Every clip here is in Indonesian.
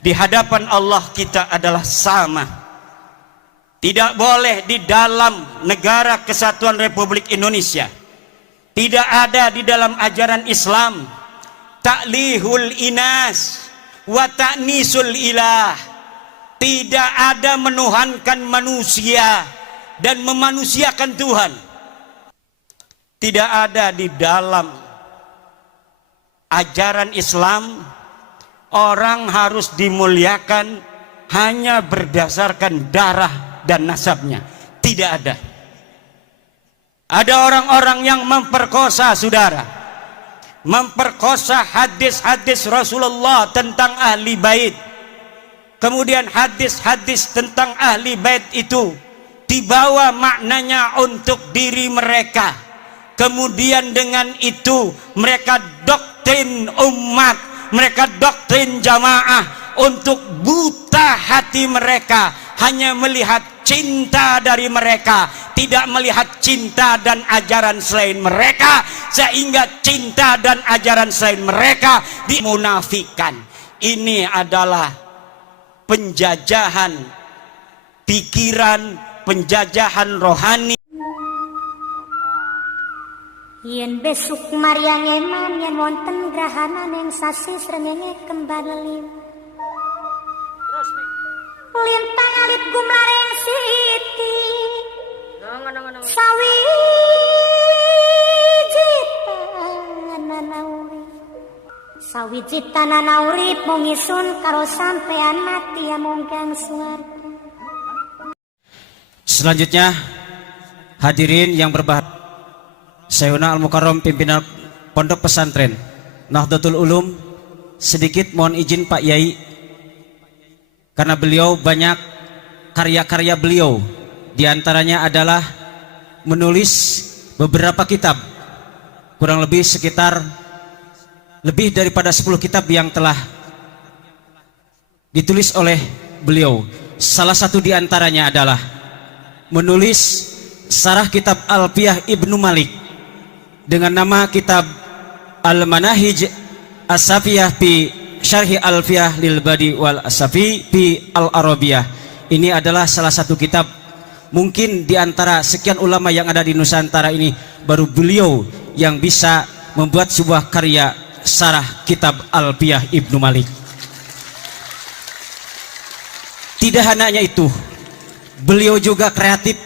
Di hadapan Allah kita adalah sama. Tidak boleh di dalam negara kesatuan Republik Indonesia, tidak ada di dalam ajaran Islam ta'lihul inas wa ta'nisul ilah. Tidak ada menuhankan manusia dan memanusiakan Tuhan. Tidak ada di dalam ajaran Islam orang harus dimuliakan hanya berdasarkan darah dan nasabnya. Tidak ada. Ada orang-orang yang memperkosa saudara, memperkosa hadis-hadis Rasulullah tentang ahli bait. Kemudian hadis-hadis tentang ahli bait itu dibawa maknanya untuk diri mereka. Kemudian dengan itu mereka doktrin umat, mereka doktrin jamaah untuk buta hati mereka, hanya melihat cinta dari mereka, tidak melihat cinta dan ajaran selain mereka, sehingga cinta dan ajaran selain mereka dimunafikan. Ini adalah penjajahan pikiran, penjajahan rohani. Yen besok Maryang eman yen wonten grahana ning sasi srengenge kembar liu. Lintang alit gumlareng siti. Sawiji tanana urip mung isun karo sampean mati amung kang swarga. Selanjutnya hadirin yang berbahagia, Syekhuna Al-Mukarram pimpinan Pondok Pesantren Nahdlatul Ulum, sedikit mohon izin Pak Yai, karena beliau banyak karya-karya beliau, diantaranya adalah menulis beberapa kitab, kurang lebih sekitar lebih daripada 10 kitab yang telah ditulis oleh beliau. Salah satu diantaranya adalah menulis Sarah kitab Alfiyah Ibnu Malik dengan nama kitab Al-Manahij As-Safiyah fi Syarhi Alfiyah lil Badi wal Asafi fi Al-Arabiyah. Ini adalah salah satu kitab, mungkin di antara sekian ulama yang ada di Nusantara ini baru beliau yang bisa membuat sebuah karya Sarah kitab Alfiyah Ibnu Malik. Tidak hanya itu, beliau juga kreatif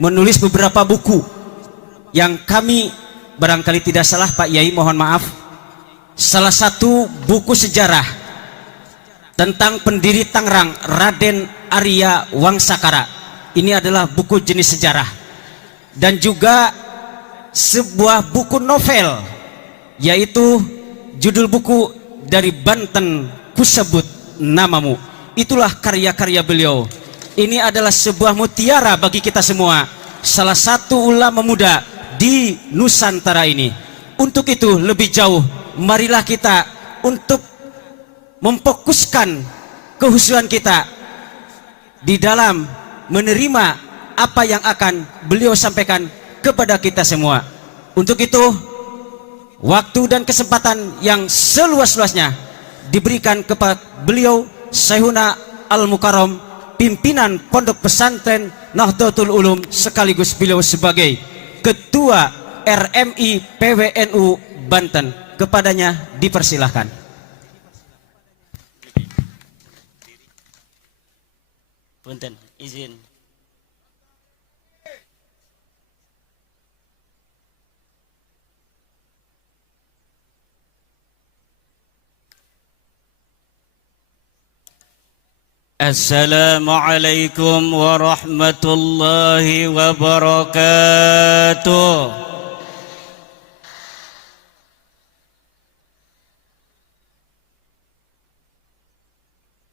menulis beberapa buku yang kami, barangkali tidak salah Pak Yai, mohon maaf, salah satu buku sejarah tentang pendiri Tangerang, Raden Arya Wangsakara. Ini adalah buku jenis sejarah. Dan juga sebuah buku novel, yaitu judul buku Dari Banten Kusebut Namamu. Itulah karya-karya beliau. Ini adalah sebuah mutiara bagi kita semua, salah satu ulama muda di Nusantara ini. Untuk itu lebih jauh, marilah kita untuk memfokuskan kehusuan kita di dalam menerima apa yang akan beliau sampaikan kepada kita semua. Untuk itu, waktu dan kesempatan yang seluas-luasnya diberikan kepada beliau Syekhuna Al-Mukarram, pimpinan Pondok Pesantren Nahdlatul Ulum, sekaligus beliau sebagai Ketua RMI PWNU Banten. Kepadanya dipersilahkan. Punten, izin. Assalamualaikum warahmatullahi wabarakatuh.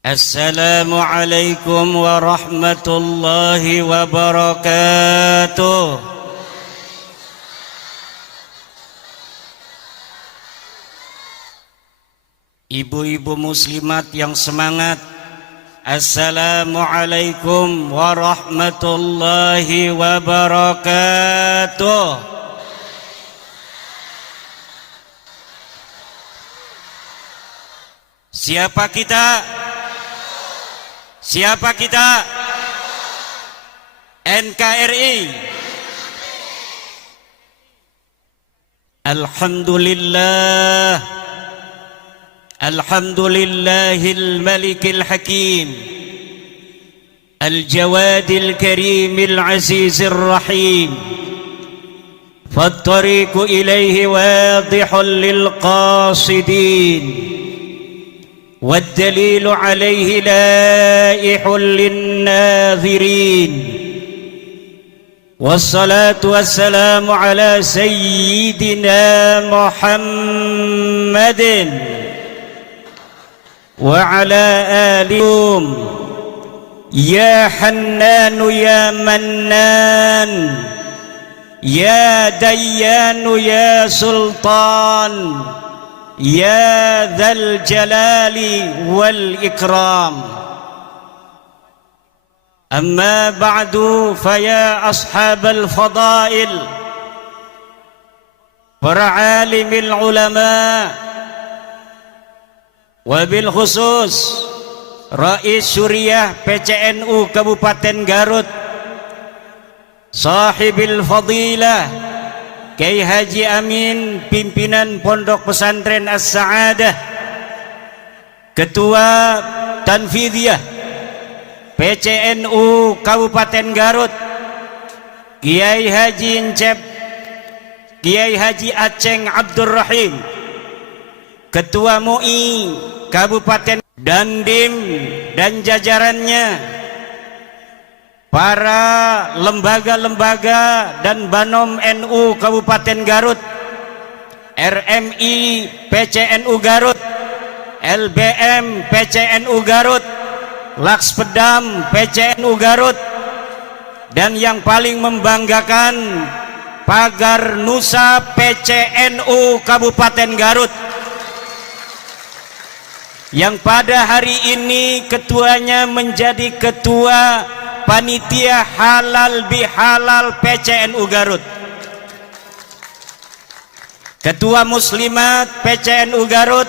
Assalamualaikum warahmatullahi wabarakatuh. Ibu-ibu muslimat yang semangat, Assalamualaikum warahmatullahi wabarakatuh. Siapa kita? Siapa kita? NKRI. Alhamdulillah. Alhamdulillahil malikil hakim. Al-jawadil karimil azizir rahim. فالطريق إليه واضح للقاصدين والدليل عليه لائح للناظرين والصلاة والسلام على سيدنا محمد وعلى آله يا حنان يا منان يا ديان يا سلطان يا ذا الجلال والإكرام أما بعد فيا أصحاب الفضائل وعالم العلماء وبالخصوص رئيس Syuriah PCNU Kabupaten Garut Sahibil Fadilah Kiai Haji Amin, pimpinan Pondok Pesantren As-Sa'adah, Ketua Tanfidiyah PCNU Kabupaten Garut Kiai Haji Encep, Kiai Haji Aceng Abdurrahim, Ketua MUI Kabupaten Dandim dan jajarannya, para lembaga-lembaga dan Banom NU Kabupaten Garut, RMI PCNU Garut, LBM PCNU Garut, Lakspedam PCNU Garut, dan yang paling membanggakan Pagar Nusa PCNU Kabupaten Garut, yang pada hari ini ketuanya menjadi ketua Panitia Halal Bihalal PCNU Garut, Ketua Muslimat PCNU Garut,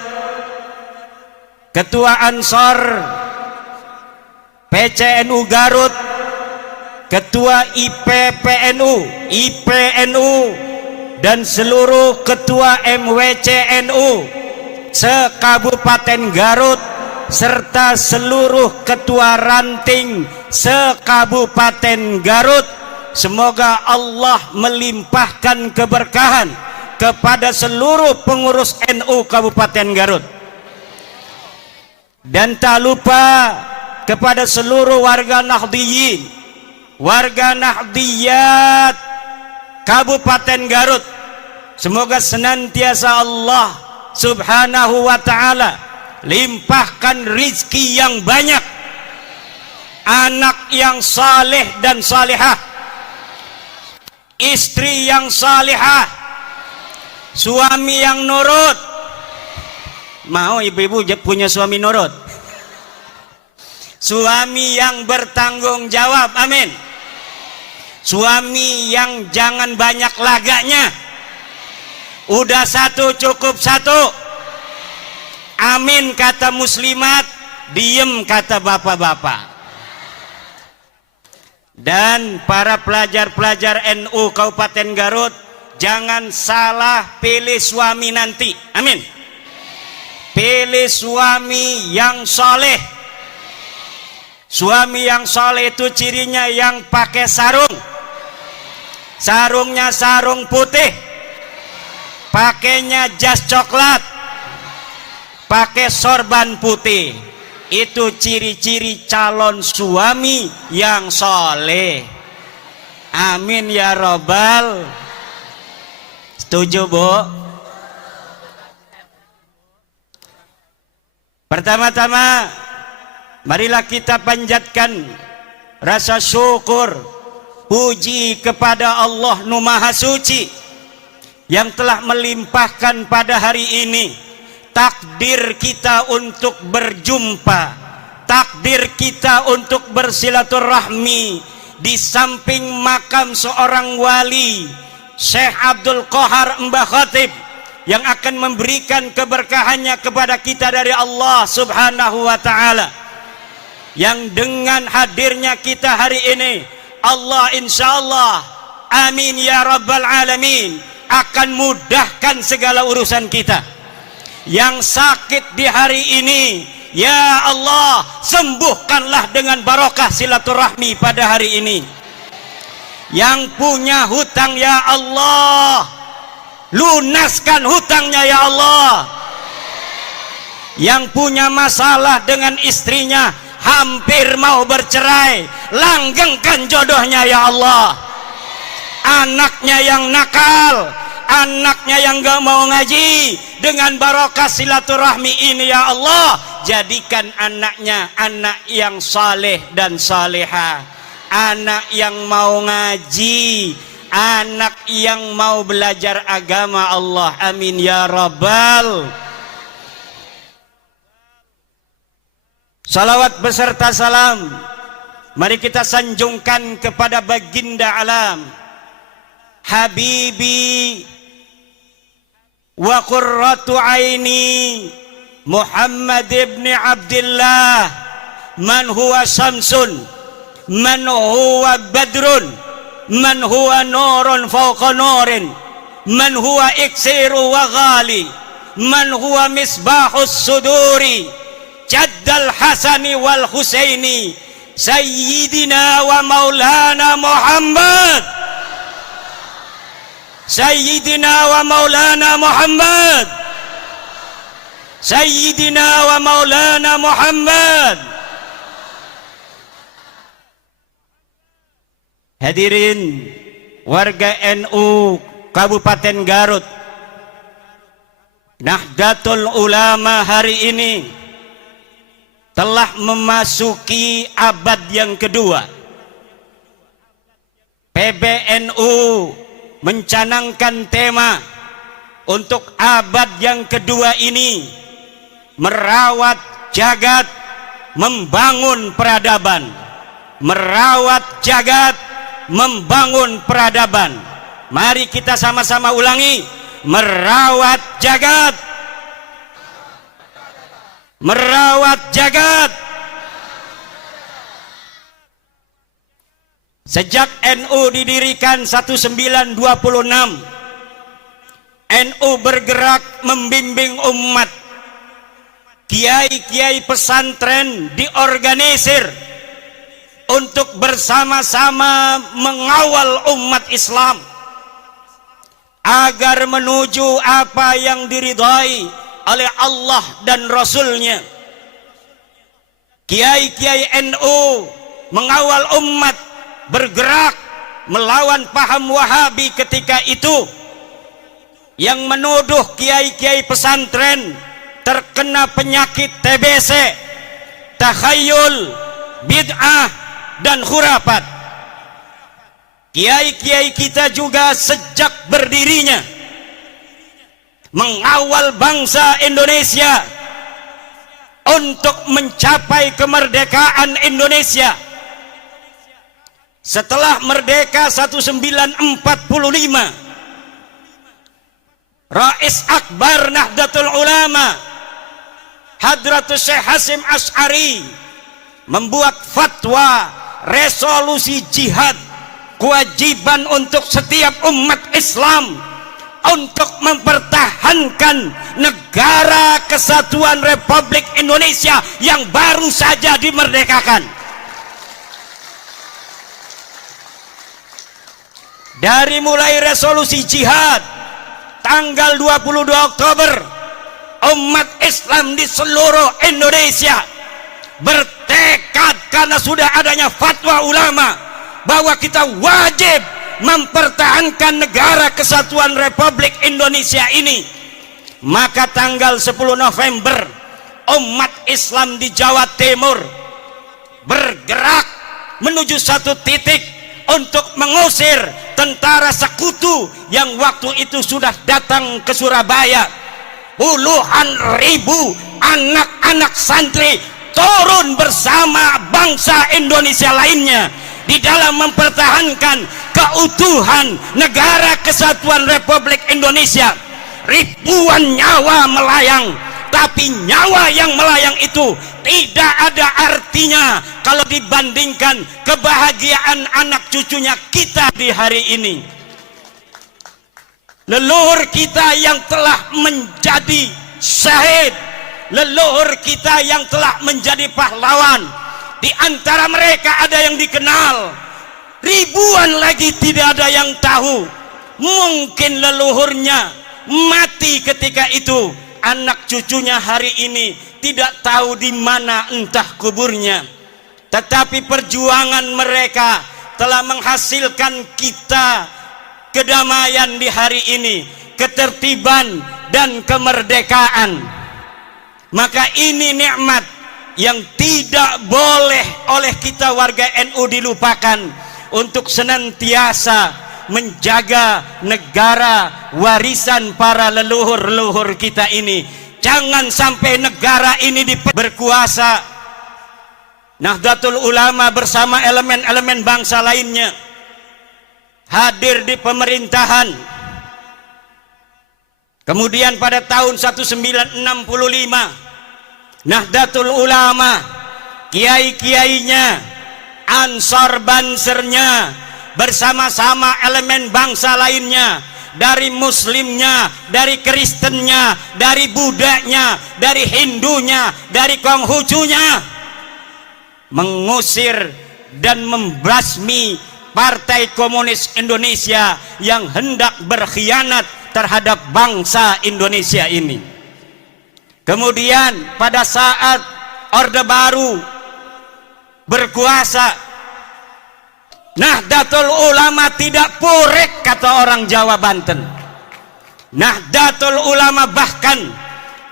Ketua Ansor PCNU Garut, Ketua IPNU, dan seluruh Ketua MWCNU se-Kabupaten Garut, serta seluruh ketua ranting se-Kabupaten Garut. Semoga Allah melimpahkan keberkahan kepada seluruh pengurus NU Kabupaten Garut, dan tak lupa kepada seluruh warga Nahdliyin, warga Nahdliyat Kabupaten Garut. Semoga senantiasa Allah Subhanahu wa ta'ala limpahkan rizki yang banyak, anak yang saleh dan salihah, istri yang salihah, suami yang nurut. Mau ibu-ibu punya suami nurut? Suami yang bertanggung jawab, amin. Suami yang jangan banyak laganya, udah satu cukup satu. Amin kata muslimat, diem kata bapak-bapak. Dan para pelajar-pelajar NU Kabupaten Garut, jangan salah pilih suami nanti, amin. Pilih suami yang soleh. Suami yang soleh itu cirinya yang pakai sarung, sarungnya sarung putih, pakainya jas coklat, pakai sorban putih. Itu ciri-ciri calon suami yang soleh. Amin ya robbal. Setuju, Bu? Pertama-tama marilah kita panjatkan rasa syukur, puji kepada Allah Nu Maha Suci yang telah melimpahkan pada hari ini takdir kita untuk berjumpa, takdir kita untuk bersilaturahmi di samping makam seorang wali, Syekh Abdul Qahar Mbah Khatib, yang akan memberikan keberkahannya kepada kita dari Allah Subhanahu wa ta'ala, yang dengan hadirnya kita hari ini, Allah insyaallah, amin ya rabbal alamin, akan mudahkan segala urusan kita. Yang sakit di hari ini, ya Allah, sembuhkanlah dengan barokah silaturahmi pada hari ini. Yang punya hutang, ya Allah, lunaskan hutangnya, ya Allah. Yang punya masalah dengan istrinya, hampir mau bercerai, langgengkan jodohnya, ya Allah. Anaknya yang nakal, anaknya yang gak mau ngaji, dengan barokah silaturahmi ini, ya Allah, jadikan anaknya anak yang saleh dan saleha, anak yang mau ngaji, anak yang mau belajar agama Allah, amin ya rabbal. Salawat beserta salam mari kita sanjungkan kepada baginda alam, habibi wa qurratu aini, Muhammad ibn Abdullah, man huwa syamsun, man huwa badrun, man huwa nurun fawqa nurin, man huwa iksiru wa ghali, man huwa misbahus suduri, jaddal hasani wal husaini, sayyidina wa maulana Muhammad, sayyidina wa maulana Muhammad, sayyidina wa maulana Muhammad. Hadirin warga NU Kabupaten Garut, Nahdlatul Ulama hari ini telah memasuki abad yang kedua. PBNU mencanangkan tema untuk abad yang kedua ini, merawat jagat, membangun peradaban. Merawat jagat, membangun peradaban. Mari kita sama-sama ulangi, merawat jagat, merawat jagat. Sejak NU didirikan 1926, NU bergerak membimbing umat. Kiai-kiai pesantren diorganisir untuk bersama-sama mengawal umat Islam agar menuju apa yang diridhai oleh Allah dan Rasulnya. Kiai-kiai NU mengawal umat bergerak melawan paham Wahabi ketika itu, yang menuduh kiai-kiai pesantren terkena penyakit TBC, takhayul, bid'ah, dan khurafat. Kiai-kiai kita juga sejak berdirinya mengawal bangsa Indonesia untuk mencapai kemerdekaan Indonesia. Setelah merdeka 1945, Rais Akbar Nahdlatul Ulama Hadratus Syekh Hasyim Asy'ari membuat fatwa resolusi jihad, kewajiban untuk setiap umat Islam untuk mempertahankan negara kesatuan Republik Indonesia yang baru saja dimerdekakan. Dari mulai resolusi jihad tanggal 22 Oktober, umat Islam di seluruh Indonesia bertekad karena sudah adanya fatwa ulama bahwa kita wajib mempertahankan negara kesatuan Republik Indonesia ini. Maka tanggal 10 November umat Islam di Jawa Timur bergerak menuju satu titik untuk mengusir tentara sekutu yang waktu itu sudah datang ke Surabaya. Puluhan ribu anak-anak santri turun bersama bangsa Indonesia lainnya di dalam mempertahankan keutuhan negara kesatuan Republik Indonesia. Ribuan nyawa melayang, tapi nyawa yang melayang itu tidak ada artinya kalau dibandingkan kebahagiaan anak cucunya kita di hari ini. Leluhur kita yang telah menjadi syahid, leluhur kita yang telah menjadi pahlawan, di antara mereka ada yang dikenal, ribuan lagi tidak ada yang tahu. Mungkin leluhurnya mati ketika itu, anak cucunya hari ini tidak tahu di mana entah kuburnya. Tetapi perjuangan mereka telah menghasilkan kita kedamaian di hari ini, ketertiban dan kemerdekaan. Maka ini nikmat yang tidak boleh oleh kita warga NU dilupakan, untuk senantiasa menjaga negara warisan para leluhur-leluhur kita ini. Jangan sampai negara ini berkuasa. Nahdlatul Ulama bersama elemen-elemen bangsa lainnya hadir di pemerintahan. Kemudian pada tahun 1965 Nahdlatul Ulama, kiai-kiainya, ansor bansernya, bersama-sama elemen bangsa lainnya, dari muslimnya, dari kristennya, dari budaknya, dari hindunya, dari konghucunya, mengusir dan membasmi Partai Komunis Indonesia yang hendak berkhianat terhadap bangsa Indonesia ini. Kemudian pada saat Orde Baru berkuasa, Nahdlatul Ulama tidak purek, kata orang Jawa Banten. Nahdlatul Ulama bahkan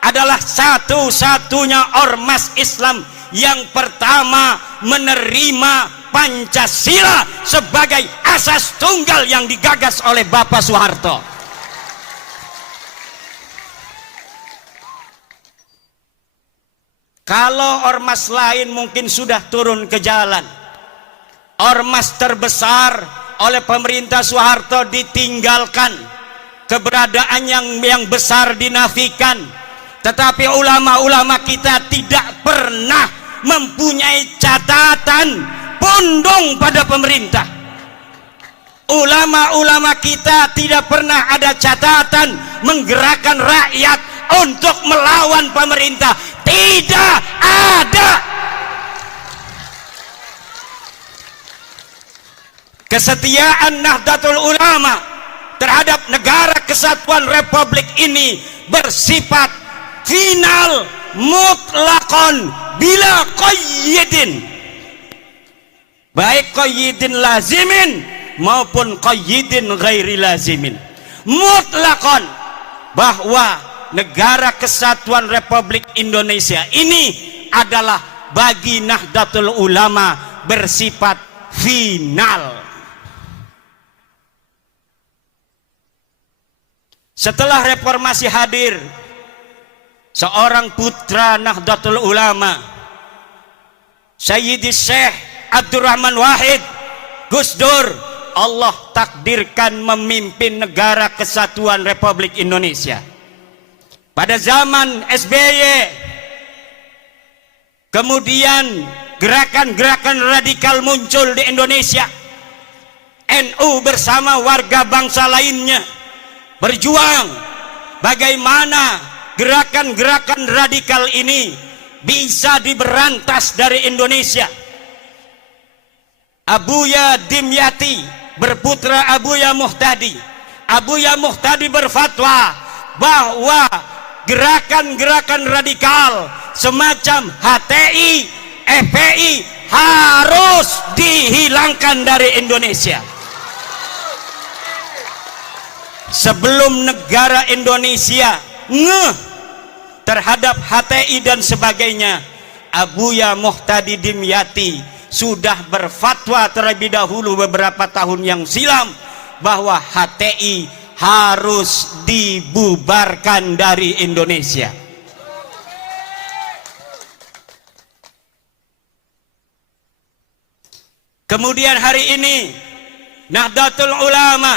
adalah satu-satunya ormas Islam yang pertama menerima Pancasila sebagai asas tunggal yang digagas oleh Bapak Soeharto. Kalau ormas lain mungkin sudah turun ke jalan, ormas terbesar oleh pemerintah Soeharto ditinggalkan, keberadaan yang besar dinafikan. Tetapi ulama-ulama kita tidak pernah mempunyai catatan pondong pada pemerintah. Ulama-ulama kita tidak pernah ada catatan menggerakkan rakyat untuk melawan pemerintah. Tidak ada. Kesetiaan Nahdlatul Ulama terhadap negara kesatuan Republik ini bersifat final, mutlakon, bila qayyidin, baik qayyidin lazimin maupun qayyidin ghairi lazimin, mutlakon, bahwa negara kesatuan Republik Indonesia ini adalah bagi Nahdlatul Ulama bersifat final. Setelah reformasi hadir seorang putra Nahdlatul Ulama, Sayyidi Syekh Abdurrahman Wahid, Gus Dur, Allah takdirkan memimpin negara kesatuan Republik Indonesia. Pada zaman SBY, kemudian gerakan-gerakan radikal muncul di Indonesia. NU bersama warga bangsa lainnya berjuang bagaimana gerakan-gerakan radikal ini bisa diberantas dari Indonesia. Abuya Dimyati berputra Abuya Muhtadi. Abuya Muhtadi berfatwa bahwa gerakan-gerakan radikal semacam HTI, FPI harus dihilangkan dari Indonesia. Sebelum negara Indonesia ngeh terhadap HTI dan sebagainya, Abuya Muhtadi Dimyati sudah berfatwa terlebih dahulu beberapa tahun yang silam bahwa HTI harus dibubarkan dari Indonesia. Kemudian hari ini Nahdlatul Ulama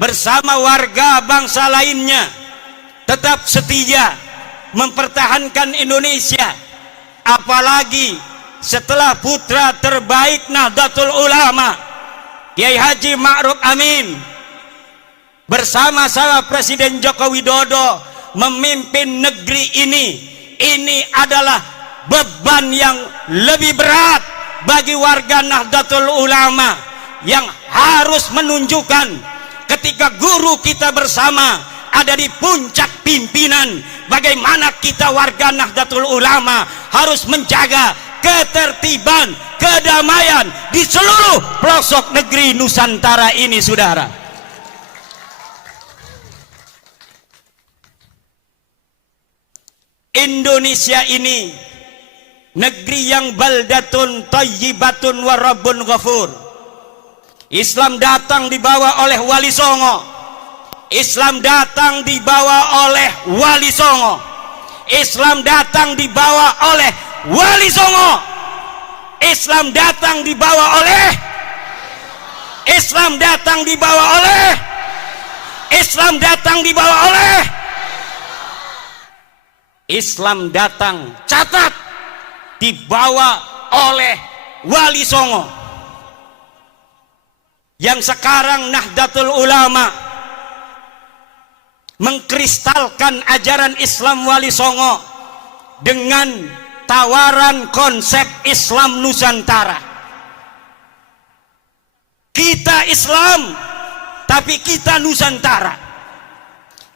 bersama warga bangsa lainnya tetap setia mempertahankan Indonesia, apalagi setelah putra terbaik Nahdlatul Ulama Kiai Haji Ma'ruf Amin bersama-sama Presiden Joko Widodo memimpin negeri ini adalah beban yang lebih berat bagi warga Nahdlatul Ulama yang harus menunjukkan ketika guru kita bersama ada di puncak pimpinan, bagaimana kita warga Nahdlatul Ulama harus menjaga ketertiban, kedamaian di seluruh pelosok negeri Nusantara ini, saudara. Indonesia ini negeri yang baldatun thayyibatun wa rabbun ghafur. Islam datang dibawa oleh Wali Songo. Islam datang dibawa oleh Wali Songo. Islam datang dibawa oleh Wali Songo. Islam datang dibawa oleh Islam datang dibawa oleh Islam datang dibawa oleh Islam datang, catat, dibawa oleh Wali Songo. Yang sekarang Nahdlatul Ulama mengkristalkan ajaran Islam Wali Songo dengan tawaran konsep Islam Nusantara. Kita Islam, tapi kita Nusantara.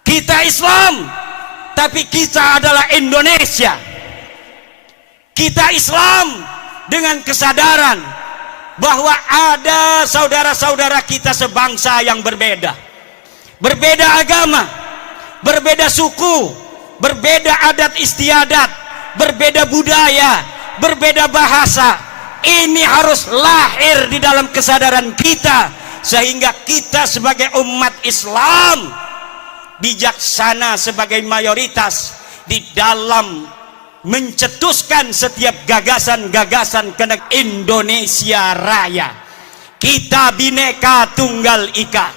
Kita Islam, tapi kita adalah Indonesia. Kita Islam dengan kesadaran bahwa ada saudara-saudara kita sebangsa yang berbeda. Berbeda agama, berbeda suku, berbeda adat istiadat, berbeda budaya, berbeda bahasa. Ini harus lahir di dalam kesadaran kita, sehingga kita sebagai umat Islam bijaksana sebagai mayoritas di dalam mencetuskan setiap gagasan-gagasan kenek Indonesia Raya. Kita Bhinneka Tunggal Ika,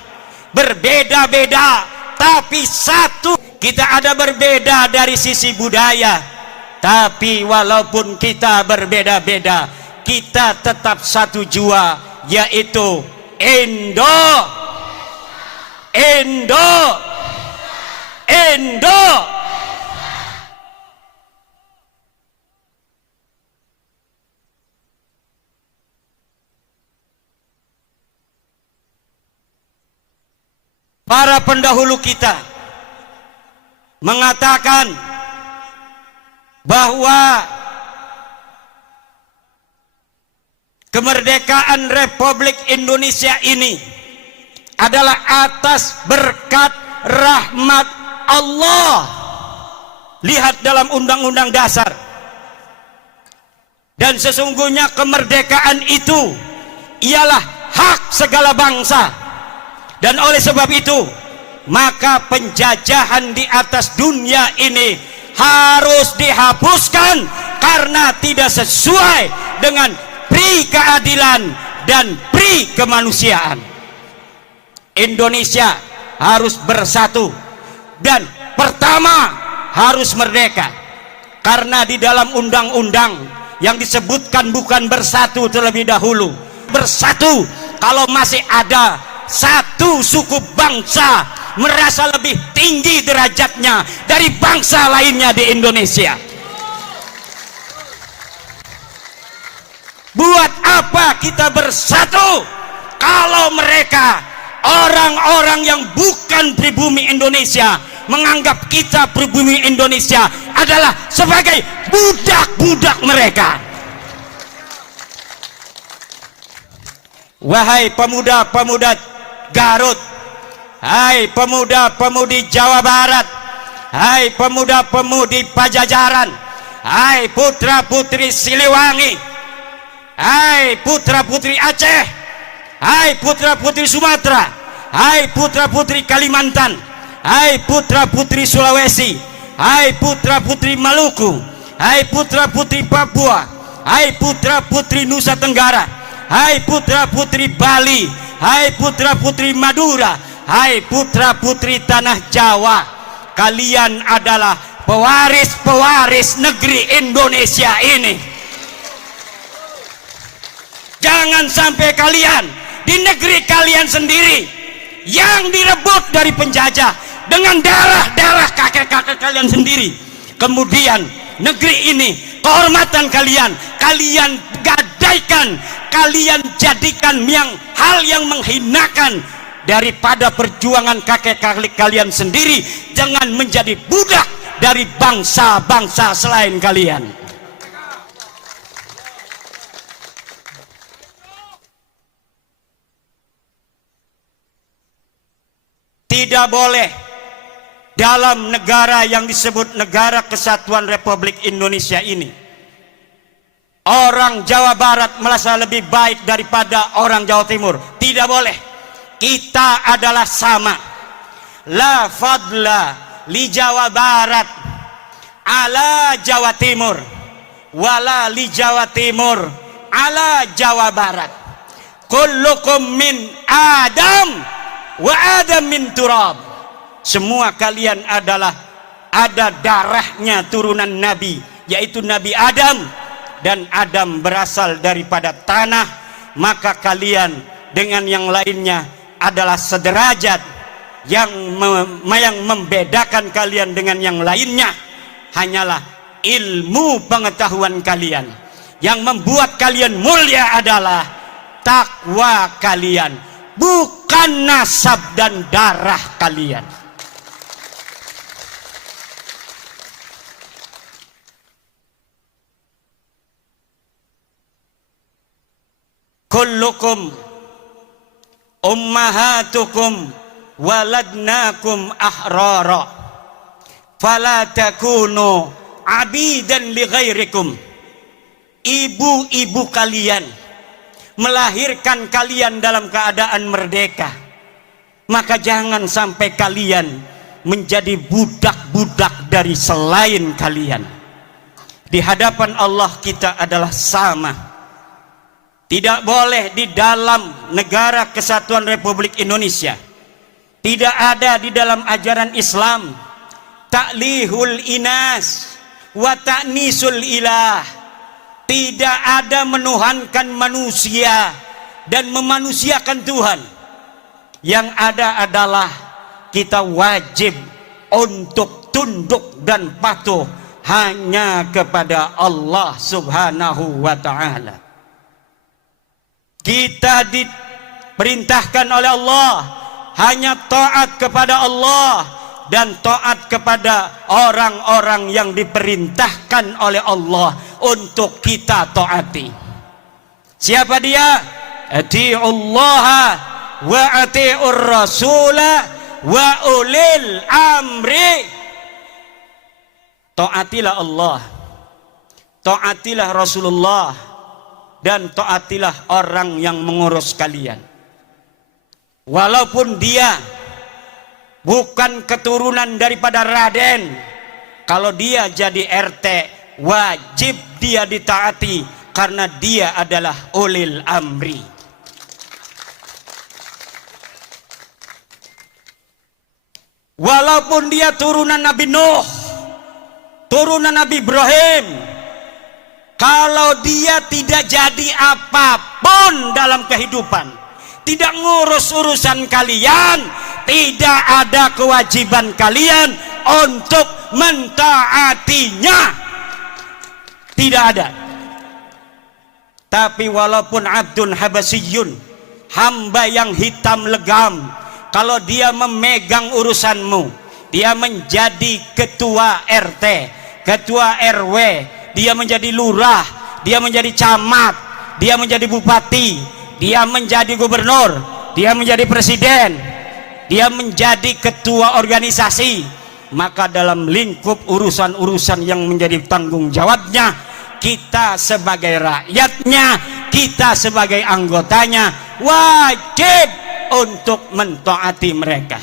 berbeda-beda tapi satu. Kita ada berbeda dari sisi budaya, tapi walaupun kita berbeda-beda, kita tetap satu jua, yaitu Indo. Para pendahulu kita mengatakan bahwa kemerdekaan Republik Indonesia ini adalah atas berkat rahmat Allah. Lihat dalam Undang-Undang Dasar. Dan sesungguhnya kemerdekaan itu ialah hak segala bangsa. Dan oleh sebab itu, maka penjajahan di atas dunia ini harus dihapuskan karena tidak sesuai dengan pri keadilan dan pri kemanusiaan. Indonesia harus bersatu dan pertama harus merdeka, karena di dalam undang-undang yang disebutkan bukan bersatu terlebih dahulu. Bersatu kalau masih ada satu suku bangsa merasa lebih tinggi derajatnya dari bangsa lainnya di Indonesia. Buat apa kita bersatu kalau mereka, orang-orang yang bukan pribumi Indonesia, menganggap kita pribumi Indonesia adalah sebagai budak-budak mereka. Wahai pemuda-pemuda Garut, hai pemuda-pemudi Jawa Barat, hai pemuda-pemudi Pajajaran, hai putra-putri Siliwangi, hai putra-putri Aceh, hai putra-putri Sumatera, hai putra-putri Kalimantan, hai putra-putri Sulawesi, hai putra-putri Maluku, hai putra-putri Papua, hai putra-putri Nusa Tenggara, hai putra-putri Bali, hai putra-putri Madura, hai putra-putri tanah Jawa. Kalian adalah pewaris-pewaris negeri Indonesia ini. Jangan sampai kalian di negeri kalian sendiri yang direbut dari penjajah dengan darah-darah kakek-kakek kalian sendiri, kemudian negeri ini, kehormatan kalian, kalian gadaikan, kalian jadikan hal yang menghinakan daripada perjuangan kakek-kakek kalian sendiri, jangan menjadi budak dari bangsa-bangsa selain kalian. Tidak boleh dalam negara yang disebut Negara Kesatuan Republik Indonesia ini orang Jawa Barat merasa lebih baik daripada orang Jawa Timur. Tidak boleh. Kita adalah sama. La fadla li Jawa Barat ala Jawa Timur, wala li Jawa Timur ala Jawa Barat. Kullukum min Adam wa Adam min turab. Semua kalian adalah ada darahnya turunan Nabi, yaitu Nabi Adam, dan Adam berasal daripada tanah. Maka kalian dengan yang lainnya adalah sederajat. Yang membedakan kalian dengan yang lainnya hanyalah ilmu pengetahuan kalian. Yang membuat kalian mulia adalah takwa kalian, bukan nasab dan darah kalian. Kullukum ummahatukum waladnakum ahrara fala takunu abidan li ghairikum. Ibu-ibu kalian melahirkan kalian dalam keadaan merdeka, maka jangan sampai kalian menjadi budak-budak dari selain kalian. Di hadapan Allah kita adalah sama. Tidak boleh di dalam Negara Kesatuan Republik Indonesia, tidak ada di dalam ajaran Islam ta'lihul inas wa ta'nisul ilah. Tidak ada menuhankan manusia dan memanusiakan Tuhan. Yang ada adalah kita wajib untuk tunduk dan patuh hanya kepada Allah Subhanahu wa ta'ala. Kita diperintahkan oleh Allah hanya taat kepada Allah dan taat kepada orang-orang yang diperintahkan oleh Allah untuk kita taati. Siapa dia? Atiullaha wa atiur rasula wa ulil amri. Taatilah Allah, taatilah Rasulullah, dan taatilah orang yang mengurus kalian. Walaupun dia bukan keturunan daripada Raden, kalau dia jadi RT wajib dia ditaati karena dia adalah ulil amri. Walaupun dia turunan Nabi Nuh, turunan Nabi Ibrahim, kalau dia tidak jadi apapun dalam kehidupan, tidak ngurus urusan kalian, tidak ada kewajiban kalian untuk mentaatinya. Tidak ada. Tapi walaupun abdun habasiyun, hamba yang hitam legam, kalau dia memegang urusanmu, dia menjadi ketua RT, ketua RW, dia menjadi lurah, dia menjadi camat, dia menjadi bupati, dia menjadi gubernur, dia menjadi presiden, dia menjadi ketua organisasi, maka dalam lingkup urusan-urusan yang menjadi tanggung jawabnya, kita sebagai rakyatnya, kita sebagai anggotanya wajib untuk mentaati mereka.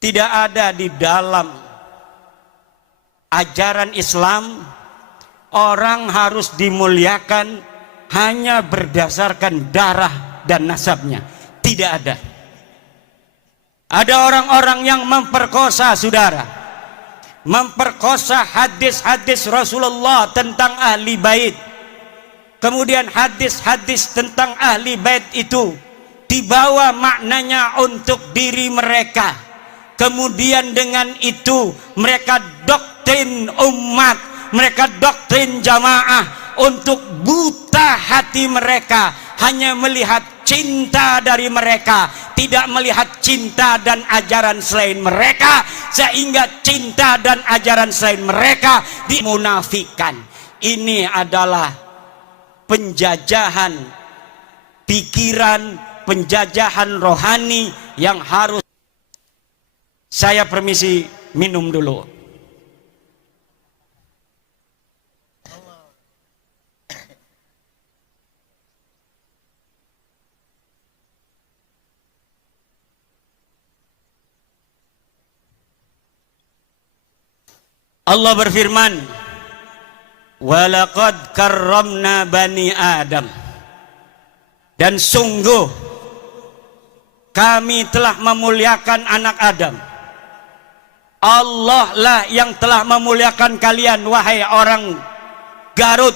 Tidak ada di dalam ajaran Islam orang harus dimuliakan hanya berdasarkan darah dan nasabnya. Tidak ada. Ada orang-orang yang memperkosa saudara, memperkosa hadis-hadis Rasulullah tentang ahli bait. Kemudian hadis-hadis tentang ahli bait itu dibawa maknanya untuk diri mereka. Kemudian dengan itu mereka doktrin umat, mereka doktrin jamaah untuk buta hati mereka, hanya melihat cinta dari mereka, tidak melihat cinta dan ajaran selain mereka, sehingga cinta dan ajaran selain mereka dimunafikan. Ini adalah penjajahan pikiran, penjajahan rohani yang harus. Saya permisi minum dulu. Allah berfirman, walaqad karramna bani Adam, dan sungguh kami telah memuliakan anak Adam. Allah lah yang telah memuliakan kalian, wahai orang Garut,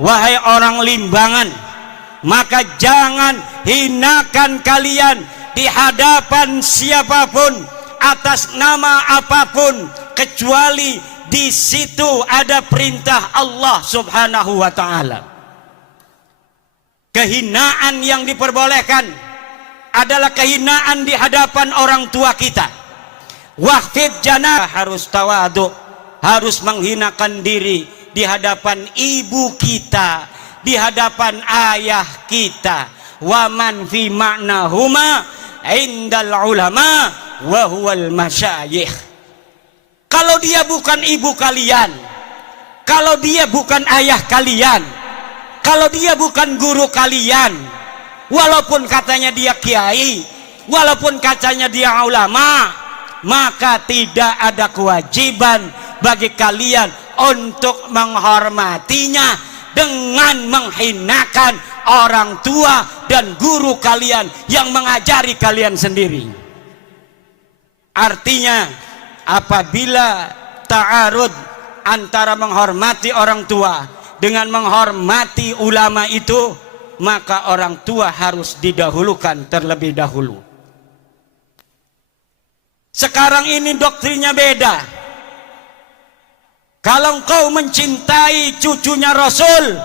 wahai orang Limbangan. Maka jangan hinakan kalian di hadapan siapapun atas nama apapun, kecuali di situ ada perintah Allah Subhanahu wa taala. Kehinaan yang diperbolehkan adalah kehinaan di hadapan orang tua kita. Wahfid janah, harus tawadu, harus menghinakan diri di hadapan ibu kita, di hadapan ayah kita. Wa man fi ma'nahuma indal ulama wa huwal masyayikh. Kalau dia bukan ibu kalian, kalau dia bukan ayah kalian, kalau dia bukan guru kalian, walaupun katanya dia kiai, walaupun katanya dia ulama, maka tidak ada kewajiban bagi kalian untuk menghormatinya dengan menghinakan orang tua dan guru kalian yang mengajari kalian sendiri. Artinya, apabila ta'arud antara menghormati orang tua dengan menghormati ulama itu, maka orang tua harus didahulukan terlebih dahulu. Sekarang ini doktrinnya beda. Kalau engkau mencintai cucunya Rasul,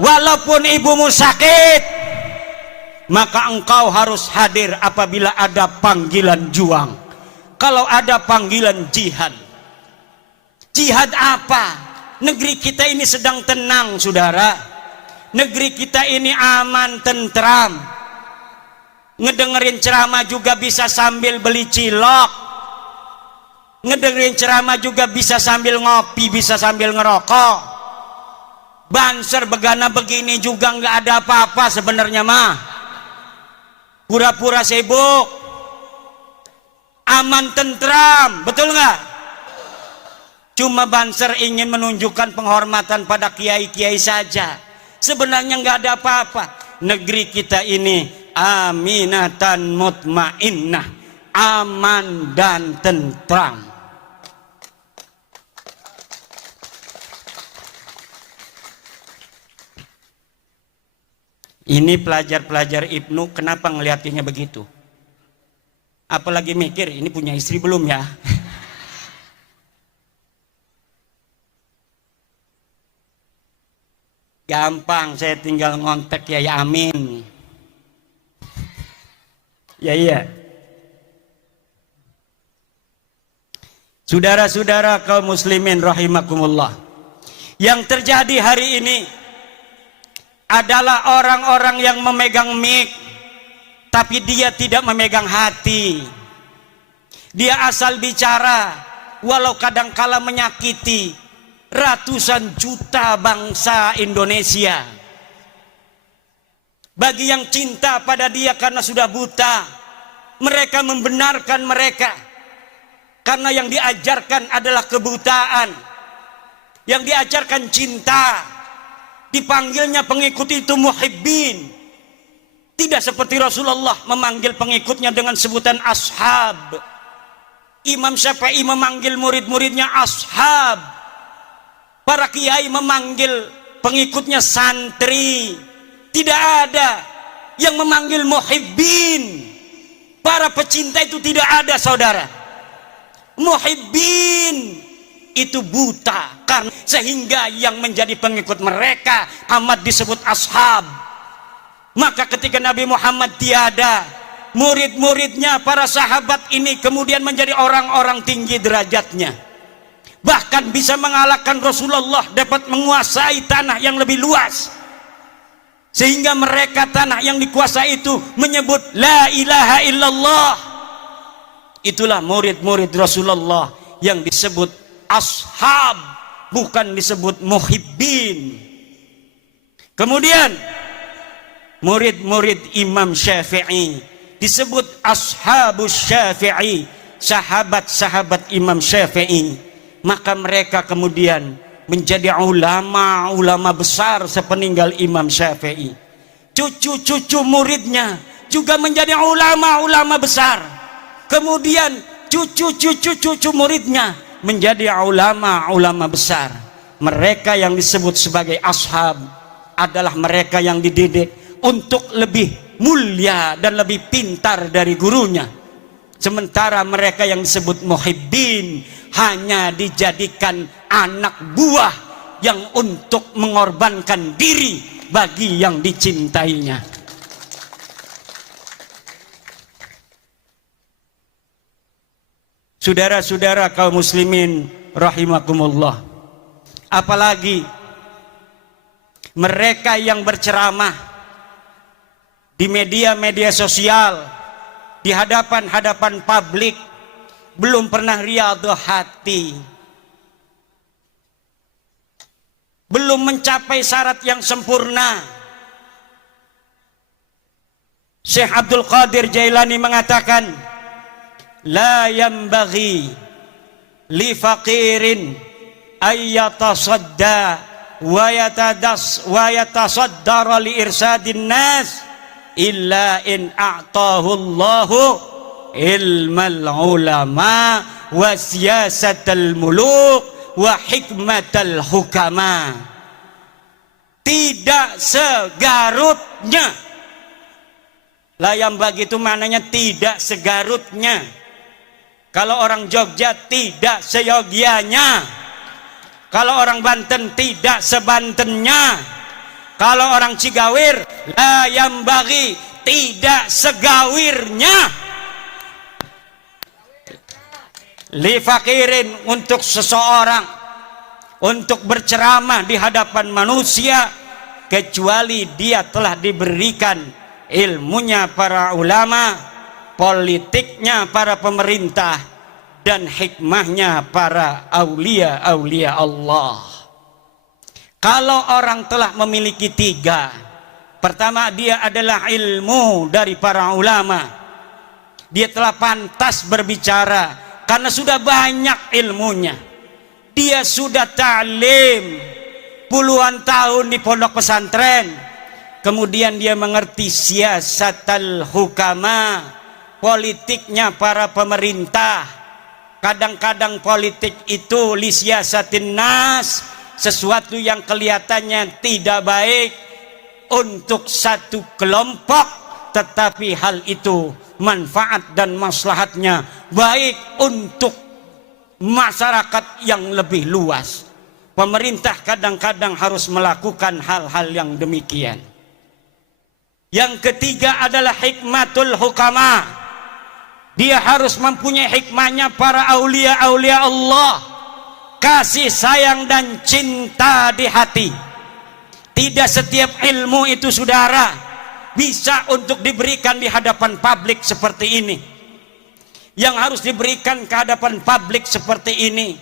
walaupun ibumu sakit, maka engkau harus hadir apabila ada panggilan juang. Kalau ada panggilan jihad. Jihad apa? Negeri kita ini sedang tenang, saudara. Negeri kita ini aman, tentram. Ngedengerin ceramah juga bisa sambil beli cilok. Ngedengerin ceramah juga bisa sambil ngopi, bisa sambil ngerokok. Banser begana begini juga nggak ada apa-apa sebenarnya mah. Pura-pura sibuk. Aman tentram, betul nggak? Cuma banser ingin menunjukkan penghormatan pada kiai-kiai saja. Sebenarnya nggak ada apa-apa. Negeri kita ini aminatan mutmainnah, aman dan tentram. Ini pelajar-pelajar Ibnu kenapa ngeliatinnya begitu? Apalagi mikir ini punya istri belum ya? Gampang, saya tinggal ngontek ya Amin. Ya iya. Saudara-saudara kaum muslimin rahimakumullah. Yang terjadi hari ini adalah orang-orang yang memegang mic, tapi dia tidak memegang hati. Dia asal bicara, walau kadangkala menyakiti ratusan juta bangsa Indonesia. Bagi yang cinta pada dia karena sudah buta, mereka membenarkan mereka. Karena yang diajarkan adalah kebutaan. Yang diajarkan cinta. Dipanggilnya pengikut itu muhibbin. Tidak seperti Rasulullah memanggil pengikutnya dengan sebutan ashab. Imam Syafi'i memanggil murid-muridnya ashab. Para kiai memanggil pengikutnya santri. Tidak ada yang memanggil muhibbin. Para pecinta itu tidak ada, saudara. Muhibbin itu buta, karena sehingga yang menjadi pengikut mereka amat disebut ashab. Maka ketika Nabi Muhammad tiada, murid-muridnya para sahabat ini kemudian menjadi orang-orang tinggi derajatnya, bahkan bisa mengalahkan Rasulullah, dapat menguasai tanah yang lebih luas, sehingga mereka tanah yang dikuasai itu menyebut la ilaha illallah. Itulah murid-murid Rasulullah yang disebut ashab, bukan disebut muhibbin. Kemudian murid-murid Imam Syafi'i disebut ashabus Syafi'i, sahabat-sahabat Imam Syafi'i. Maka mereka kemudian menjadi ulama-ulama besar sepeninggal Imam Syafi'i. Cucu-cucu muridnya juga menjadi ulama-ulama besar. Kemudian cucu-cucu muridnya menjadi ulama-ulama besar. Mereka yang disebut sebagai ashab adalah mereka yang dididik untuk lebih mulia dan lebih pintar dari gurunya. Sementara mereka yang disebut muhibbin hanya dijadikan anak buah yang untuk mengorbankan diri bagi yang dicintainya. Saudara-saudara kaum muslimin rahimakumullah, apalagi mereka yang berceramah di media-media sosial, di hadapan publik, belum pernah riyadhah hati, belum mencapai syarat yang sempurna. Syekh Abdul Qadir Jailani mengatakan, la yambaghi li faqirin ayyatasadda wa yatasaddara li irsadin nas illa in a'tahu Allahu ilmal ulama wa siyasatal muluk wa hikmatal hukama. Tidak segarutnya, layam bagi itu maknanya tidak segarutnya. Kalau orang Jogja tidak seyogianya, kalau orang Banten tidak sebantennya, kalau orang Cigawir layam bagi tidak segawirnya. Li fakirin, untuk seseorang untuk berceramah di hadapan manusia kecuali dia telah diberikan ilmunya para ulama, politiknya para pemerintah, dan hikmahnya para aulia-aulia Allah. Kalau orang telah memiliki tiga, pertama dia adalah ilmu dari para ulama, dia telah pantas berbicara karena sudah banyak ilmunya. Dia sudah ta'lim puluhan tahun di pondok pesantren. Kemudian dia mengerti siyasatal hukama, politiknya para pemerintah. Kadang-kadang politik itu li siyasatin nas, sesuatu yang kelihatannya tidak baik untuk satu kelompok, tetapi hal itu manfaat dan maslahatnya baik untuk masyarakat yang lebih luas. Pemerintah kadang-kadang harus melakukan hal-hal yang demikian. Yang ketiga adalah hikmatul hukama. Dia harus mempunyai hikmahnya para aulia-aulia Allah, kasih sayang dan cinta di hati. Tidak setiap ilmu itu, saudara, bisa untuk diberikan di hadapan publik seperti ini. Yang harus diberikan ke hadapan publik seperti ini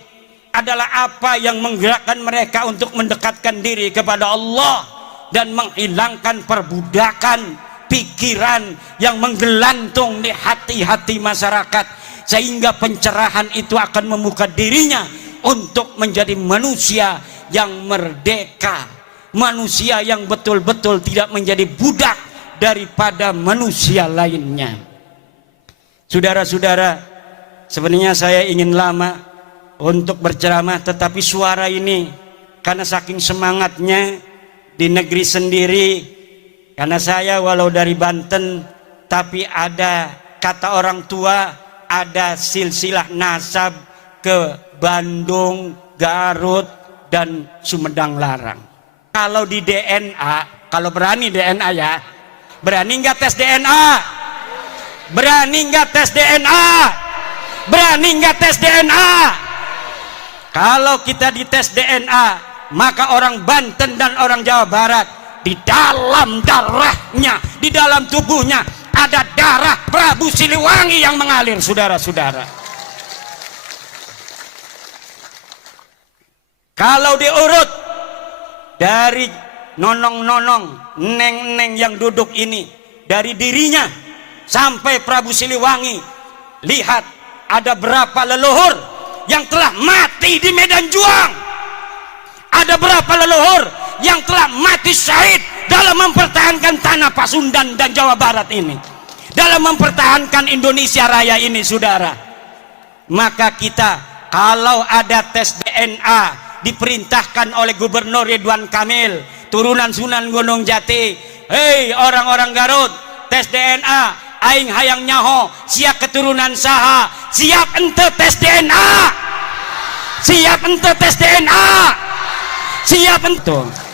adalah apa yang menggerakkan mereka untuk mendekatkan diri kepada Allah dan menghilangkan perbudakan pikiran yang menggelantung di hati-hati masyarakat, sehingga pencerahan itu akan membuka dirinya untuk menjadi manusia yang merdeka, manusia yang betul-betul tidak menjadi budak daripada manusia lainnya. Saudara-saudara, sebenarnya saya ingin lama untuk berceramah, tetapi suara ini karena saking semangatnya di negeri sendiri, karena saya walau dari Banten, tapi ada kata orang tua, ada silsilah nasab ke Bandung, Garut, dan Sumedang Larang. Kalau di DNA, kalau berani DNA ya, berani nggak tes DNA? Berani nggak tes DNA? Berani nggak tes DNA? Kalau kita dites DNA, maka orang Banten dan orang Jawa Barat, di dalam darahnya, di dalam tubuhnya ada darah Prabu Siliwangi yang mengalir, saudara-saudara. Kalau diurut dari nonong-nonong, neng-neng yang duduk ini, dari dirinya sampai Prabu Siliwangi, lihat ada berapa leluhur yang telah mati di medan juang. Ada berapa leluhur yang telah mati syahid dalam mempertahankan tanah Pasundan dan Jawa Barat ini, dalam mempertahankan Indonesia Raya ini, saudara. Maka kita kalau ada tes DNA diperintahkan oleh Gubernur Ridwan Kamil, turunan Sunan Gunung Jati, hei orang-orang Garut, tes DNA, aing hayang nyaho, siap keturunan saha, siap ente tes DNA, siap ente tes DNA, siap ente.